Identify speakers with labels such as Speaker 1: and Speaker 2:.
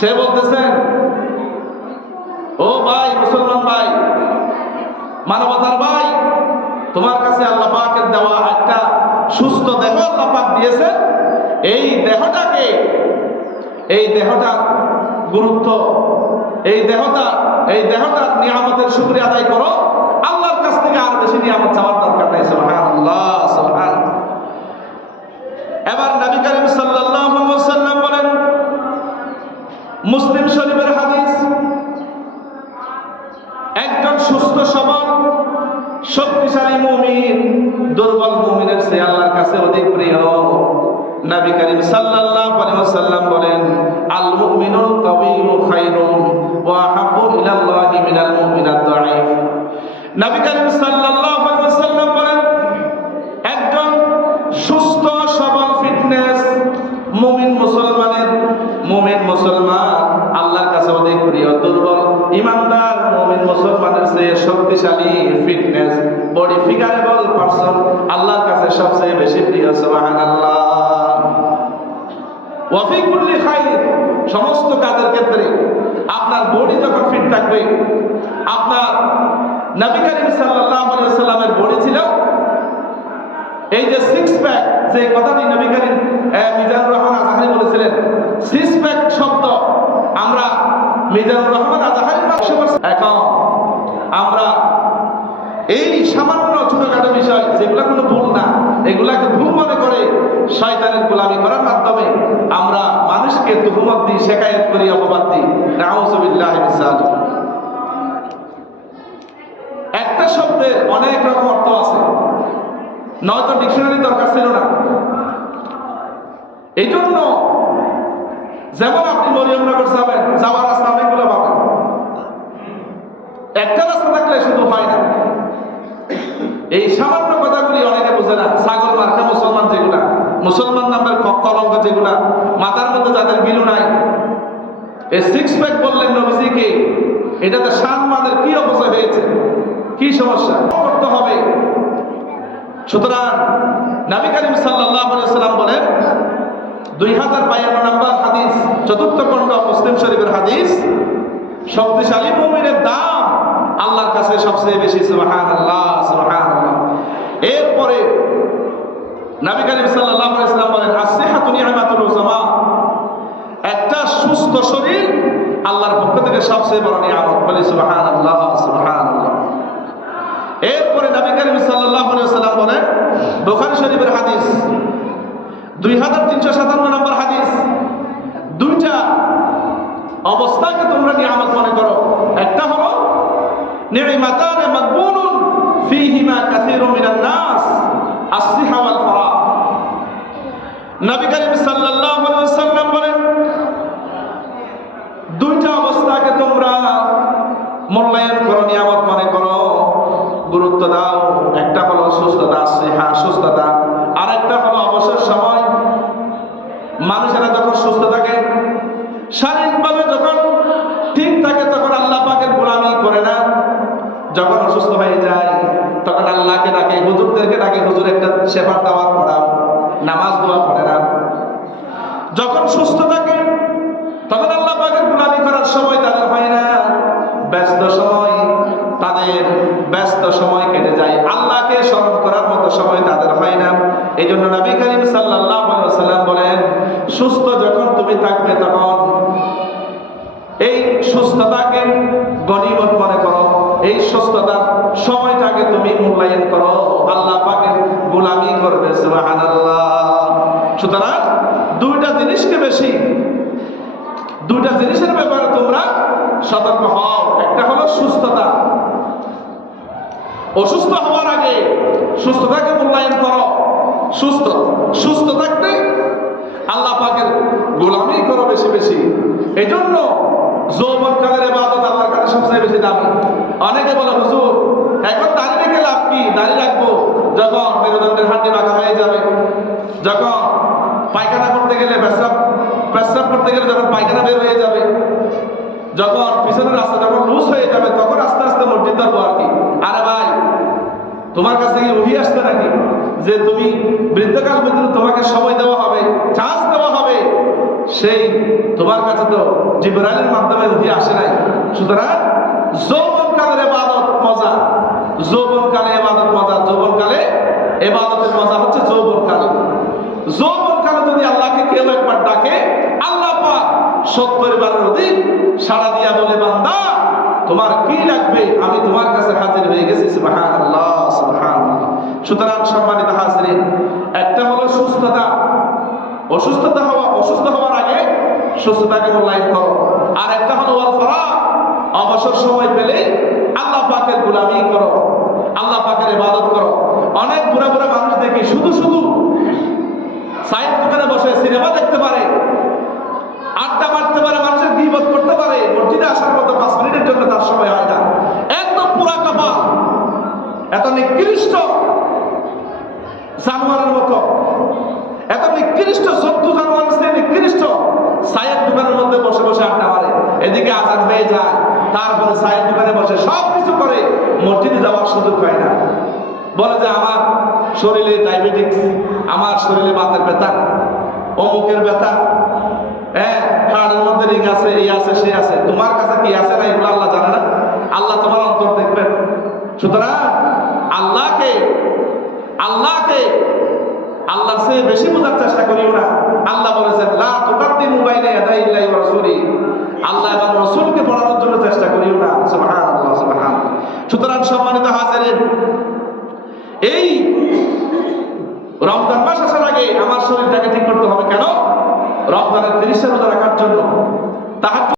Speaker 1: সে বলতেছেন ও ভাই, মুসলমান ভাই, মানবতার ভাই, তোমার কাছে আল্লাহ পাকের দেওয়া একটা সুস্থ দেহ আল্লাহ পাক দিয়েছেন। এই দেহটাকে, এই দেহটার গুরুত্ব, এই দেহটা, এই দেহটার নিয়ামতের শুক্রিয়া আদায় করো। আল্লাহর কাছ থেকে আর বেশি নিয়ামত চাওয়ার দরকার নাই সুবহানাল্লাহ সুবহান এবার নবী করিম সাল্লাল্লাহু আলাইহি ওয়াসাল্লাম বলেন মুসলিম শরীফের হাদিস একজন সুস্থ সবল শক্তিশালী মুমিন, দুর্বল মুমিনের সে আল্লাহর কাছে অধিক প্রিয়। নবী করিম সাল্লাল্লাহু আলাইহি ওয়াসাল্লাম বলেন, আল মুমিনুল কাবিয়্যু খায়রুন ওয়া হাব্বু ইলাল্লাহি মিনাল মুমিনাত দাঈফ। নবী করিম সাল্লাল্লাহু আলাইহি ওয়াসাল্লাম বলেন, একজন সুস্থ, সবল, ফিটনেস মুমিন মুসলমানের, মুমিন মুসলমান আল্লাহর কাছে অধিক প্রিয়, দুর্বল, ইমানদার মুমিন মুসলমানের চেয়ে শক্তিশালী, ফিটনেস। ফিগারেবল পারসন আল্লাহর কাছে সবচেয়ে বেশি প্রিয়, সুবহানাল্লাহ। ওয়াফি কুল্লি খাইর, সমস্ত কাজের ক্ষেত্রে আপনার বডি যখন ফিট থাকবে, আপনার নবী করিম সাল্লাল্লাহু আলাইহি সাল্লামের বডি ছিল, এই যে সিক্স প্যাক যে কথাটি নবী করিম মিজানুর রহমান আজাহারি বলেছিলেন সিক্স প্যাক শব্দ আমরা মিজানুর রহমান আজাহারি এখন আমরা এই সামান্য ছোটখাটো বিষয়, যেগুলো কোনো ভুল না, এগুলাকে ভুল মনে করে শয়তানের গোলামি করার মাধ্যমে আমরা মানুষকে তুহমত দিই, শেখায়ত করি, অপবাদ দিই। নাউজুবিল্লাহ মিসাল একটা শব্দের অনেক রকম অর্থ আছে। নয়তো ডিকশনারি দরকার ছিল না। এই জন্য যেমন আপনি মরিয়মনগর যাবেন, যাওয়ার রাস্তা অনেকগুলো পাবেন। একটা রাস্তা থাকলে শুধু হয় না এই সামান্য কথাগুলি অনেকে বোঝে না ছাগল মার্কা মুসলমান যেগুলা মুসলমান নামের ক- কলঙ্ক যেগুলা, মাথার মধ্যে যাদের বিলু নাই। এই সিক্স প্যাক বললেন নবীজিকে, এটাতে সম্মানের কি অবস্থা হয়েছে? কি সমস্যা? করতে হবে? সুতরাং নবী করিম সাল্লাম বলেন, দুই হাজার বায়ান্ন নম্বর হাদিস, চতুর্থ খণ্ড মুসলিম শরীফের হাদিস, শক্তিশালী মুমিনের দাম আল্লাহর কাছে সবচেয়ে বেশি, সুবহানাল্লাহ সুবহানাল্লাহ। এরপরে নবী করিম সাল্লাল্লাহু আলাইহি সাল্লাম বলেন আসিহাতু নি'মাতুল উযামা একটা সুস্থ শরীর আল্লাহর পক্ষ থেকে সবচেয়ে বড় নিয়ামত। বলি, সুবহানাল্লাহ সুবহানাল্লাহ। এরপরে নবী করিম সাল্লাল্লাহু আলাইহি ওয়াসাল্লাম বলেন, বুখারী শরীফের হাদিস, দুই হাজার তিনশো সাতান্ন নম্বর হাদিস, দুইটা অবস্থাকে তোমরা নিয়ামত মনে করো। একটা হলো, নি'মাতানে মাকবুলুন ফীহিমা কাসীরুম মিনান নাস। নবী করিম ওয়াসাল্লাম বলেন, দুইটা অবস্থাকে তোমরা মূল্যায়ন করো, নিয়ামত মনে করো। গুরুত্ব দাও, একটা হলো সুস্থতা, স্নেহা, সুস্থতা। আর একটা হলো অবসর সময়। মানুষেরা যখন সুস্থ থাকে, শারীরিকভাবে যখন ঠিক থাকে, তখন আল্লাহ পাকের গোলামি করে না। যখন অসুস্থ হয়ে যায়, তখন আল্লাহকে ডাকে, হুজুরদেরকে ডাকে, হুজুর একটা সেবার দাওয়াত পড়াও। নামাজ দোয়া পড়ে না। যখন সুস্থ থাকে, তখন আল্লাহ পাকের গোলামি করার সময় তাদের হয় না। ব্যস্ত সময় তাদের ব্যস্ত সময় কেটে যায়। আল্লাহকে স্মরণ করার মতো সময় তাদের হয় না। এই জন্য নবী করিম সাল্লাল্লাহু আলাইহি ওয়াসাল্লাম বলেন, সুস্থ যখন তুমি থাকবে তখন এই সুস্থতাকে গনিমত মনে করো। এই সুস্থতার সময়টাকে তুমি মূল্যায়ন করো। আল্লাহ পাকের গোলামি করবে, সুবহানাল্লাহ। সুতরাং দুইটা জিনিসকে বেশি, দুইটা জিনিসের ব্যাপারে তোমরা সতর্ক হও। একটা হলো সুস্থতা। অসুস্থ হওয়ার আগে সুস্থতাকে মূল্যায়ন করো। সুস্থ সুস্থ থাকতে আল্লাহ পাকের গোলামি করো বেশি বেশি। এই জন্য যৌবনকালের এবাদত আল্লাহর কাছে সবচেয়ে বেশি দামি। অনেকে বলে, হুজুর এখন দাঁড়িয়ে রেখে লাভ কি দাঁড়িয়ে রাখব যখন মেরুদণ্ডের হাড্ডি বাঁকা হয়ে যাবে। যখন পায়খানা করতে গেলে পেশাব পেশাব করতে গেলে যখন পায়খানা বের হয়ে যাবে, যখন পিছনের রাস্তা যখন লুজ হয়ে যাবে, তখন আস্তে আস্তে মসজিদ ধরবো আর কি। আরে ভাই, তোমার কাছ থেকে উহি আসতে নাকি? যে তুমি বৃদ্ধকাল পর্যন্ত তোমাকে সময় দেওয়া হবে, চান্স দেওয়া হবে, সেই তোমার কাছে তো জিবরাইলের মাধ্যমে উঠে আসে নাই। সুতরাং যৌবনকালের এবাদত মজা যৌবনকালে এবাদত মজা যৌবনকালে এবাদতের মজা হচ্ছে যৌবনকালে যৌবনকালে যদি আল্লাহকে কেউ একবার ডাকে, আল্লাহ পাক সত্তর বারের অধিক সাড়া দিয়া বলে, বান্দা, তোমার কি লাগবে? আমি তোমার কাছে হাজির হয়ে গেছি। সুবহানাল্লাহ সুবহানাল্লাহ। সুতরাং সম্মানিত হাজিরিন, একটা হলো সুস্থতা। অসুস্থতা হওয়া, অসুস্থ হওয়ার আগে সুস্থতাকে মূল্যায়ন করো। আর একটা হলো ওয়াল অবসর সময় পেলে আল্লাহ পাকের গোলামি করো। আল্লাহ পাকের ইবাদত করো। অনেক বুড়া বুড়া মানুষ দেখি শুধু শুধু সাইড দোকানে বসে সিনেমা দেখতে পারে, আড্ডা মারতে পারে, মানুষের গিবত করতে পারে, মসজিদে আসার মতো পাঁচ মিনিটের জন্য তার সময় হয় না। একদম পুরা কাপা এত নিকৃষ্ট জানোয়ারের মতো। এত নিকৃষ্ট শত্রু জানোয়ার নিকৃষ্ট সায়ের দোকানের মধ্যে বসে বসে আড্ডা মারে। এদিকে আজান হয়ে যায়, তারপরে সায়ের দোকানে বসে সব কিছু করে, মসজিদে যাওয়ার সুযোগ হয় না। বলে যে আমার শরীরে ডায়াবেটিক্স আমার শরীরে বাতের ব্যথা, অমুকের ব্যথা হ্যাঁ হাড়ের মধ্যে রিং আছে, এই আছে সে আছে। তোমার কাছে কি আছে না এগুলো আল্লাহ জানে না? আল্লাহ তোমার অন্তর দেখবেন। সুতরাং আল্লাহকে আল্লাহকে আল্লাহ সে বেশি বোঝার চেষ্টা করিও না। আল্লাহ বলেছেন